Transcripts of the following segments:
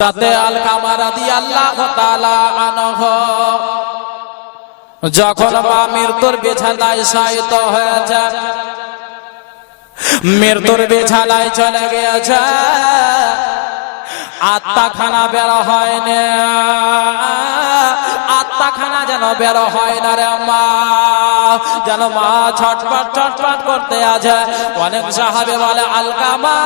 হযরতে আলকামা রাদিয়াল্লাহু তাআলা আনহু যখন মা মৃত্যুর বিছানায় শায়িত হয়েছে, মৃত্যুর বিছানায় চলে গিয়েছে, আত্মাখানা বের হয় না, আত্মাখানা যেন বের হয় না রে মা, যেন মা ছটফট ছটফট করতে আছে। অনেক সাহাবী বলে আলকামা,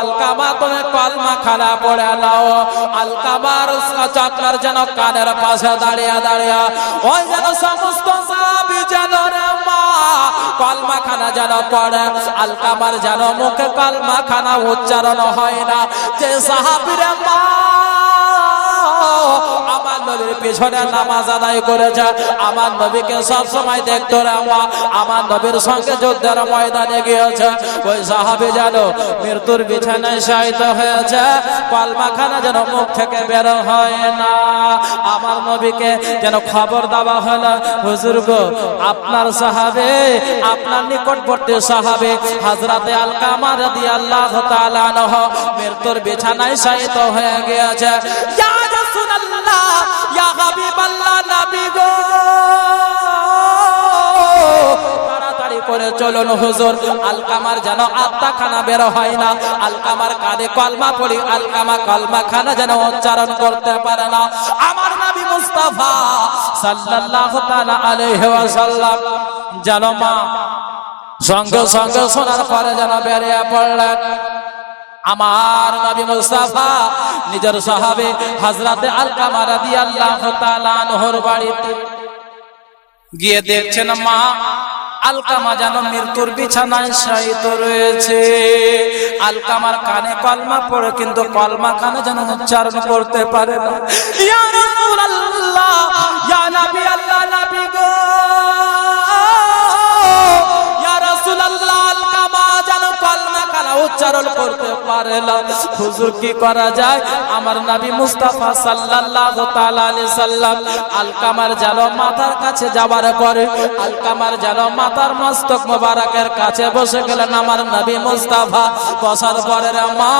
আলকামা তুমি কলমা খানা পড়ে নাও। আলকামার চাকর যেন কানের পাশে দাঁড়িয়ে দাঁড়িয়ে ওই যেন সমস্ত সাহাবী যেন রে মা কলমা খানা যেন পড়ে। আলকামার যেন মুখে কলমা খানা উচ্চারণ হয় না। যে সাহাবীরা মা আমার নবীর পিছনে নামাজ আদায় করেছে, আমার নবীকে সব সময় দেখতো রে মা, আমার নবীর সঙ্গে যুদ্ধের ময়দানে গিয়েছে, ওই সাহাবী যেন মৃত্যুর বিছানায় শায়িত হয়েছে, কলমা খানা যেন মুখ থেকে বের হয় না। আমার নবীকে যেন খবর দেওয়া হলো, হুজুর গো আপনার সাহাবে, আপনার নিকটবর্তী সাহাবে হযরতে আলকামা রাদিয়াল্লাহু তাআলা আনহু মৃত্যুর বিছানায় শায়িত হয়ে গিয়েছে। ইয়া রাসূলুল্লাহ, ইয়া হাবিবাল্লাহ, নবী গো তাড়াতাড়ি করে চলুন হুজুর। আলকামার যেন আত্মাখানা বের হয় না, আলকামার কানে কলমা পড়ি, আলকামা কলমা খানা যেন উচ্চারণ করতে পারে না। আমার নবী মুস্তাফা সাল্লাল্লাহু তাআলা আলাইহি ওয়াসাল্লাম যেন মা সঙ্গে সঙ্গে শোনার পরে যেন বেরিয়ে পড়লেন। আমার নবী মুস্তাফা নিজের সাহাবে হযরতে আলকামা রাদিয়াল্লাহু তাআলা আনহুর বাড়িতে গিয়ে দেখছেন মা আলকামা যেন মৃত্যুর বিছানায় শায়িত রয়েছে। আলকামার কানে কলমা পড়ে কিন্তু কলমা খানা যেন উচ্চারণ করতে পারে না। ইয়া রাসূলুল্লাহ, ইয়া নবী আল্লাহ, নবী গো ইয়া রাসূলুল্লাহ, আলকামা যেন কলমা খানা উচ্চারণ করতে পারে না। হুজুর কি করা যায়? আমার নবী মুস্তাফা সাল্লাল্লাহু তাআলা আলাইহি সাল্লাম আলকামার যেন মাথার কাছে যাবার পরে, আলকামার যেন মাথার মস্তক মোবারকের কাছে বসে গেলেন আমার নবী মুস্তাফা। বসার পরে রে মা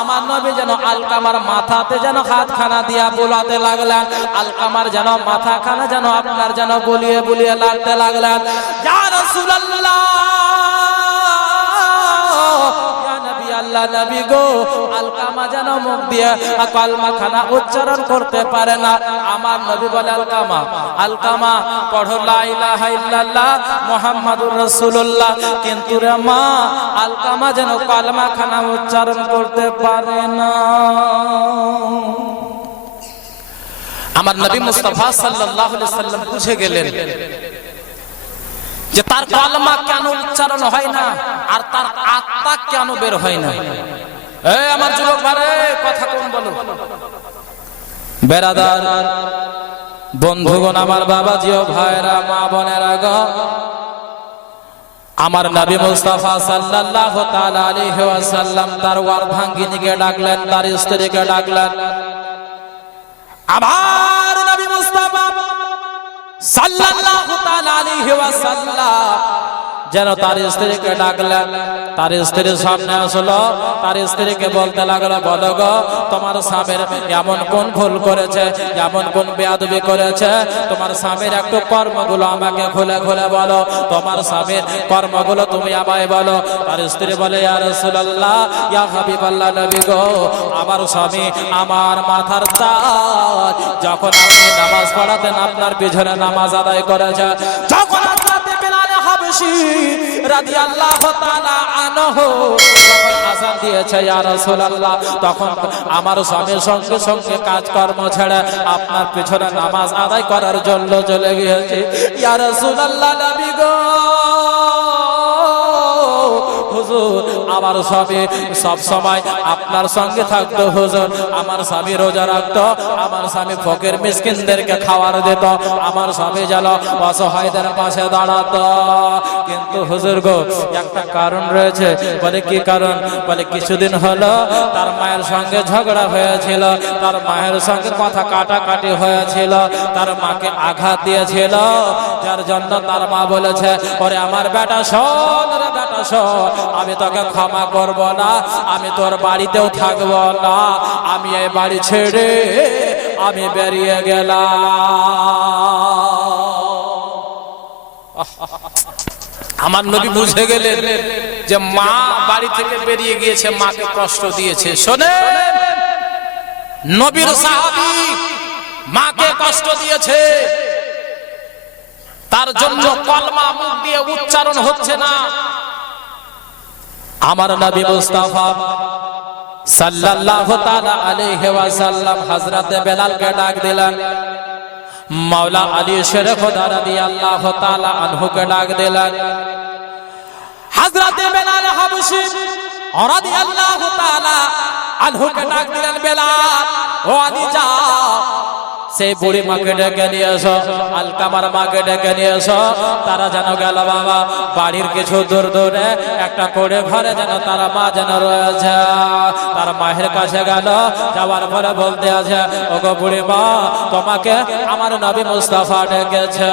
আমার নবী যেন আলকামার মাথাতে যেন হাতখানা দিয়া বুলাতে লাগলেন, আলকামার যেন মাথাখানা যেন আপনার যেন বুলিয়ে বুলিয়ে লাগতে লাগলেন। ইয়া রাসূলুল্লাহ, আল্লাহ নবী গো আলকামা যেন মুখ দিয়ে কলমা খানা উচ্চারণ করতে পারে না। আমার নবী বলে আলকামা, আলকামা পড়ো লা ইলাহা ইল্লাল্লাহ মুহাম্মাদুর রাসূলুল্লাহ, কিন্তু রে মা আলকামা যেন কলমা খানা উচ্চারণ করতে পারে না। আমার নবী মুস্তাফা সাল্লাল্লাহু আলাইহি সাল্লাম বুঝে গেলেন যে তার কলমা কেন উচ্চারণ হয় না আর তার আত্মা কেন বের হয় না। এই আমার যুবক ভাই কথা কম বলো, বেরাদার বন্ধুগণ, আমার বাবাজি ও ভাইরা, মা বোনেরা গো, আমার নবী মুস্তাফা সাল্লাল্লাহু তাআলা আলাইহি ওয়াসাল্লাম তার অর্ধাঙ্গিনীকে ডাকলেন, তার স্ত্রীকে ডাকলেন। আমার নবী মুস্তাফা সাল্লাল্লাহু তাআলা আলাইহি ওয়াসাল্লাম যেন তার স্ত্রীকে ডাকলেন, তার স্ত্রীর সামনে আসলো, তার স্ত্রীকে বলতে লাগলো, বলো গো তোমার স্বামীর এমন কোন ভুল করেছে, এমন কোন বেয়াদবি করেছে, তোমার স্বামীর একটু কর্মগুলো আমাকে খুলে খুলে বলো, তোমার স্বামীর কর্মগুলো তুমি আমায় বলো। তার স্ত্রী বলে ইয়া রাসূলুল্লাহ, ইয়া হাবিবাল্লাহ, নবী গো আমার স্বামী আমার মাথার তাজ যখন আপনি নামাজ পড়াতেন, আপনার পিছনে নামাজ আদায় করেছে, যখন রাদিয়াল্লাহু তাআলা আনহু যখন আযান দিয়েছে ইয়া রাসূলুল্লাহ, তখন আমার স্বামীর সঙ্গে সঙ্গে কাজকর্ম ছেড়ে আপনার পিছনে নামাজ আদায় করার জন্য চলে গিয়েছে। ইয়া রাসূলুল্লাহ, নবী গো হুজুর আমার স্বামী সব সময় আপনার সঙ্গে থাকতো, হুজুর আমার স্বামী রোজা রাখতো, আমার স্বামী ফকির মিসকিনদেরকে খাবার দিত, আমার স্বামী যেন অসহায়দের পাশে দাঁড়াতো। কিন্তু হুজুর গো একটা কারণ রয়েছে। বলে কি কারণ? বলে কিছুদিন হলো তার মায়ের সঙ্গে ঝগড়া হয়েছিল, তার মায়ের সঙ্গে কথা কাটাকাটি হয়েছিল, তার মাকে আঘাত দিয়েছিল, যার জন্য তার মা বলেছে ওরে আমার বেটা শোন রে বেটা শোন, আমি তোকে ক্ষমা করব না, আমি তোর বাড়িতেও থাকব না, আমি এই বাড়ি ছেড়ে আমি বেরিয়ে গেলাম। আমার নবী বুঝে গেলেন যে মা বাড়ি থেকে বেরিয়ে গিয়েছে, মাকে কষ্ট দিয়েছে। শোনেন, নবীর সাহাবী মাকে কষ্ট দিয়েছে, তার জন্য কলমা মুখ দিয়ে উচ্চারণ হচ্ছে না। আমার নবী মুস্তাফা সাল্লাল্লাহু তাআলা আলাইহি ওয়াসাল্লাম হযরতে বেলালকে ডাক দিলেন, মাওলা আলী শের খোদা রাদিয়াল্লাহু তাআলা আনহুকে ডাক দিলেন। হযরতে বেলাল হাবশী রাদিয়াল্লাহু তাআলা আনহুকে ডাক দিলেন, বেলাল ও আলী যাও, সেই বুড়ি মাকে ডেকে নিয়ে এসো, আলকামার মাকে ডেকে নিয়ে এসো। তারা যেন গেল বাবা বাড়ির কিছু দূর দূরে একটা করে ঘরে, যেন তারা মা যেন রয়েছে। তার মায়ের কাছে গেল, যাওয়ার পরে বলতে আছে, ওগো বুড়ি মা, তোমাকে আমার নবী মুস্তাফা ডেকেছে।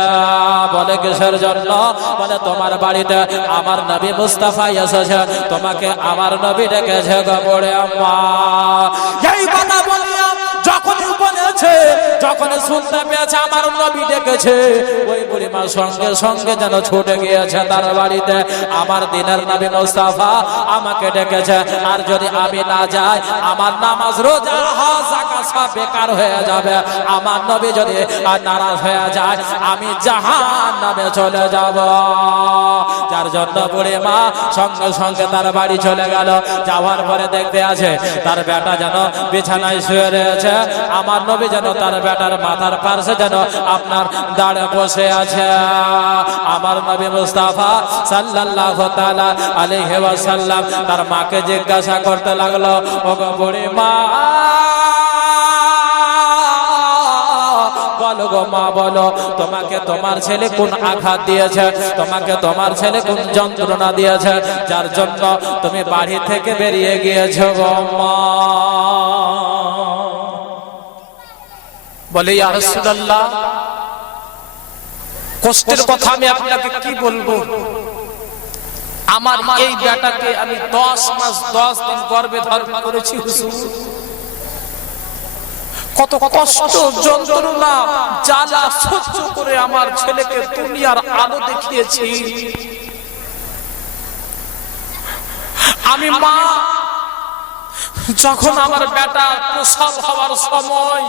বলে কিসের জন্য? বলে তোমার বাড়িতে আমার নবী মুস্তাফা এসেছে, তোমাকে আমার নবী ডেকেছে গো বুড়ি মা। এই কথা বলিয়া যখন বলেছে, যখন শুনতে পেয়েছে আমার নবী ডেকেছে, ওই বুড়ি মা সঙ্গে সঙ্গে যেন ছুটে গিয়েছে তার বাড়িতে। আমার দিনের নবী মুস্তাফা আমাকে ডেকেছে, আর যদি আমি না যাই আমার নামাজ রোজা হজ যাকাত সব বেকার হয়ে যাবে। আমার নবী যদি নারাজ হয়ে যায় আমি জাহান্নামে চলে যাব। যার জন্য বুড়ি মা সঙ্গে সঙ্গে তার বাড়ি চলে গেল। যাওয়ার পরে দেখতে আছে তার বেটা যেন বিছানায় শুয়ে রয়েছে, আমার নবী যেন তার বেটার মাথার পাশে যেন আপনার দাঁড়ে বসে আছে। আমার নবী মুস্তাফা সাল্লাল্লাহু তাআলা আলাইহি ওয়াসাল্লাম তার মাকে জিজ্ঞাসা করতে লাগলো, ওগো বুড়ি মা, বলো গো মা, বলো তোমাকে তোমার ছেলে কোন আঘাত দিয়েছে, তোমাকে তোমার ছেলে কোন যন্ত্রণা দিয়েছে, যার জন্য তুমি বাড়ি থেকে বেরিয়ে গিয়েছো গো মা। বলে ইয়া রাসূলুল্লাহ, কষ্টের কথা আমি আপনাকে কি বলবো, আমার এই বেটাকে আমি 10 মাস 10 দিন গর্ভে ধারণ করেছি হুজুর। কত কষ্ট যন্ত্রণা জ্বালা সহ্য করে আমার ছেলেকে দুনিয়ার আলো দেখিয়েছি। আমি মা, যখন আমার বেটা প্রসব হওয়ার সময়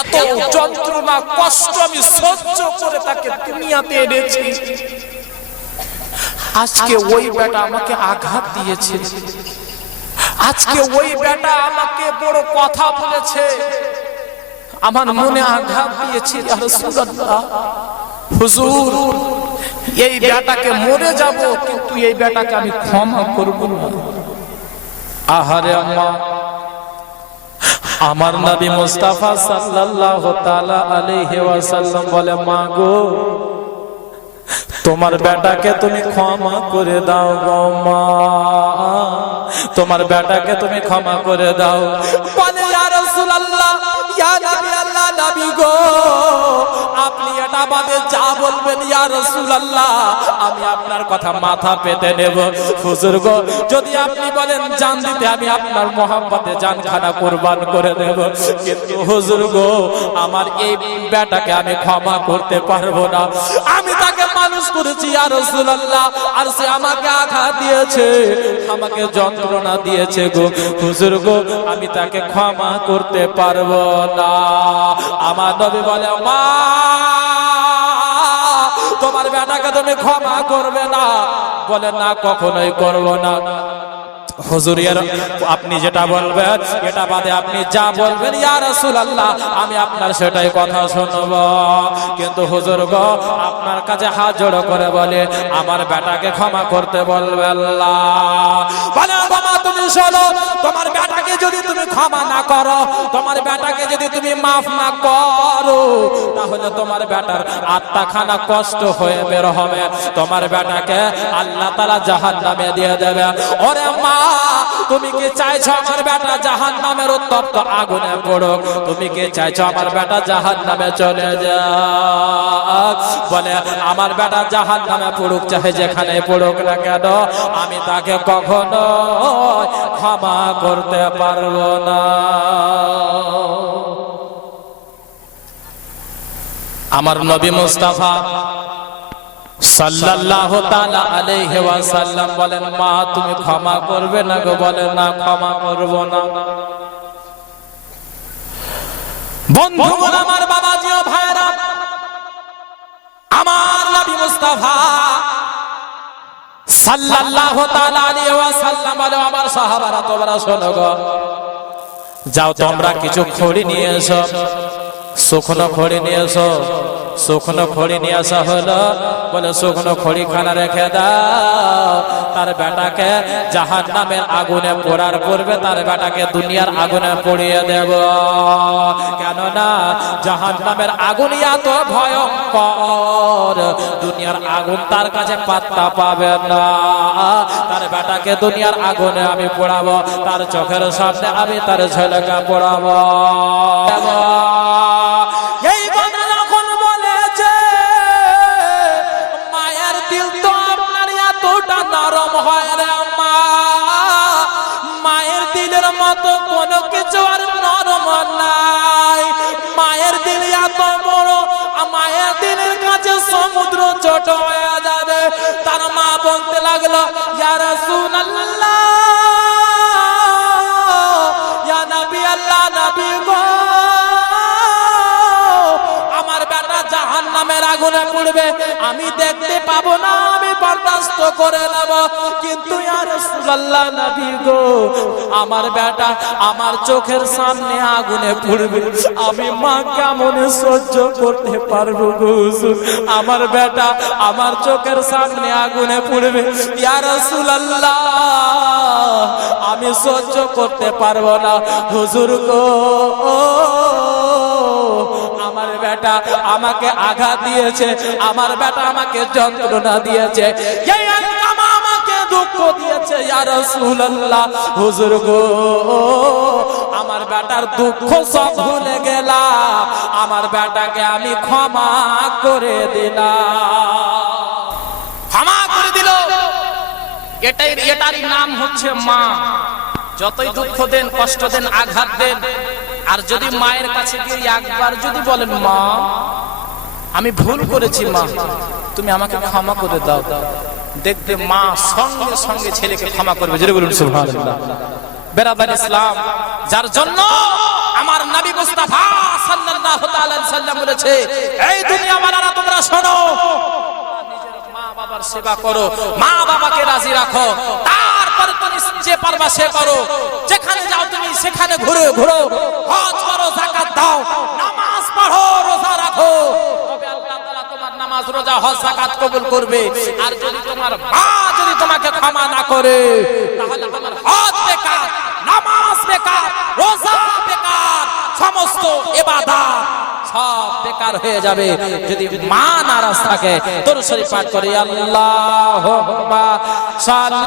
এত যন্ত্রণা কষ্ট আমি সহ্য করে তাকে দুনিয়াতে এনেছি, আজকে ওই বেটা আমাকে আঘাত দিয়েছে, আজকে ওই বেটা আমাকে বড় কথা বলেছে, আমার মনে আঘাত দিয়েছে। ইয়া রাসূলুল্লাহ, হুজুর এই বেটাকে মরে যাব, কিন্তু এই বেটাকে আমি ক্ষমা করব না। আহারে আম্মা, আমার নবী মুস্তাফা সাল্লাল্লাহু তাআলা আলাইহি ওয়াসাল্লাম বলে, মা গো, তোমার বেটাকে তুমি ক্ষমা করে দাও গো মা, তোমার বেটাকে তুমি ক্ষমা করে দাও। বলে ইয়া রাসূলুল্লাহ, ইয়া নবী আল্লাহ, নবী গো, আপনি এটা বাদে যা বলবেন ইয়া রাসূলুল্লাহ আমি আপনার কথা মাথা পেতে নেব। হুজুর গো, যদি আপনি বলেন জান দিতে আমি আপনার মহব্বতে জানখানা কুরবান করে দেব, কিন্তু হুজুর গো, আমার এই বেটাকে আমি ক্ষমা করতে পারবো না। আমি তাকে মানুষ করেছি ইয়া রাসূলুল্লাহ, আর সে আমাকে আঘাত দিয়েছে, আমাকে যন্ত্রণা দিয়েছে গো। হুজুর গো, আমি তাকে ক্ষমা করতে পারবো না। আমার নবী বলে, মা, তোমার বেটাকে তুমি ক্ষমা করবে না? বলে না, কখনোই করব না। হুজুর, আপনি যেটা বলবেন এটা বাদে আপনি যা বলবেন ইয়া রাসূলুল্লাহ আমি আপনার সেটাই কথা শুনব। কিন্তু হুজুর গো, আপনার কাছে হাত জোড় করে বলে আমার বেটাকে ক্ষমা করতে বলবেন না। বলে বাবা, তুমি শোনো, তোমার বেটাকে যদি তুমি ক্ষমা না করো, তোমার বেটাকে যদি তুমি মাফ না করো, তাহলে তোমার বেটার আত্মাখানা কষ্ট হয়ে বের হবে, তোমার বেটাকে আল্লাহ তাআলা জাহান্নামে দিয়ে দেবে। ওরে মা, তুমি কি চাইছো আমার বেটা জাহান্নামের উত্তপ্ত আগুনে পড়ুক? তুমি কি চাইছো আমার বেটা জাহান্নামে চলে যাক? বলে আমার বেটা জাহান্নামে পড়ুক, চাহে যেখানে পড়ুক না কেন, আমি তাকে কখনো ক্ষমা করতে পারবো না। আমার নবী মুস্তাফা সাল্লাল্লাহু তাআলা আলাইহি ওয়াসাল্লাম বলেন, মা তুমি ক্ষমা করবে না গো? বলে না, ক্ষমা করব না। বন্ধুগণ আমার, বাবাজি ও ভাইরা, আমার নবী মুস্তাফা সাল্লাল্লাহু তাআলা আলাইহি ওয়াসাল্লাম বলে, আমার সাহাবারা তোমরা শোনো গো, যাও তোমরা কিছু খড়ি নিয়ে এসো, শুকনো খড়ি নিয়ে এসো। শুকনো খড়ি নিয়ে আসা হলো, বলে শুকনো খড়ি খানা রেখে দাও, তার বেটাকে জাহান্নামের আগুনে পোড়ার পূর্বে তার বেটাকে দুনিয়ার আগুনে পুড়িয়ে দেব। কেননা জাহান্নামের আগুন এত ভয়ঙ্কর, দুনিয়ার আগুন তার কাছে পাত্তা পাবে না। তার বেটাকে দুনিয়ার আগুনে আমি পোড়াবো, তার চোখের সামনে আমি তার ছেলেকে পোড়াবো। এই কথা যখন বলেছে, মায়ের দিল তো আপনার এতটা নরম হয় রে মা, মায়ের দিলের মতো কোনো কিছু আর নরম নাই। মায়ের দিল এত বড়, মায়ের দিলের কাছে সমুদ্র ছোট হয়ে যাবে। তার মা বলতে লাগলো, ইয়া রাসূলুল্লাহ, ইয়া নবী আল্লাহ, নবী গো, আমার বেটা জাহান্নামের আগুনে পড়বে, আমি দেখতে পাবো না, আমি বরদাস্ত করে নেব, কিন্তু ইয়া রাসূলুল্লাহ, নবী গো, আমার বেটা আমার চোখের সামনে আগুনে পড়বে, আমি মা কেমন সহ্য করতে পারবো গো হুজুর? আমার বেটা আমার চোখের সামনে আগুনে পড়বে, ইয়া রাসূলুল্লাহ, আমি সহ্য করতে পারবো না হুজুর গো। আমার বেটা আমাকে আঘাত দিয়েছে, আমার বেটা আমাকে যন্ত্রণা দিয়েছে, এই আলকামা আমাকে দুঃখ দিয়েছে, ইয়া রাসূলুল্লাহ, হুজুর গো, আমার বেটার দুঃখ সব ভুলে গেলাম, আমার বেটাকে আমি ক্ষমা করে দিলাম। ক্ষমা করে দিল, এটারই নাম হচ্ছে মা। যতই দুঃখ দেন, কষ্ট দেন, আঘাত দেন, আর যদি মায়ের কাছে গিয়ে একবার যদি বলেন, মা আমি ভুল করেছি, মা তুমি আমাকে ক্ষমা করে দাও, দেখবে মা সঙ্গে সঙ্গে ছেলেকে ক্ষমা করবে। জোরে বলুন সুবহানাল্লাহ। বেরাদার ইসলাম, যার জন্য আমার নবী মুস্তাফা সাল্লাল্লাহু তাআলা আলাইহি সাল্লাম বলেছে, এই দুনিয়া ওয়ালারা তোমরা শোনো, নিজের মা বাবার সেবা করো, মা বাবাকে রাজি রাখো, তারপরে তুমি যে পারবা সে করো, যেখানে যাও তুমি সেখানে ঘুরো, হজ করো, যাকাত দাও, নামাজ পড়ো, রোজা রাখো, তবে আল্লাহ তাআলা তোমার নামাজ, রোজা, হজ, যাকাত কবুল করবে। আর যদি তোমার মা যদি তোমাকে ক্ষমা না করে, তাহলে তোমার হজ বেকার, নামাজ বেকার, রোজা বেকার, সমস্ত ইবাদত সব বেকার হয়ে যাবে। যদি মা নারাজ থাকে, দরুদ শরীফ পাঠ করে আল্লাহুম্মা সাল্লি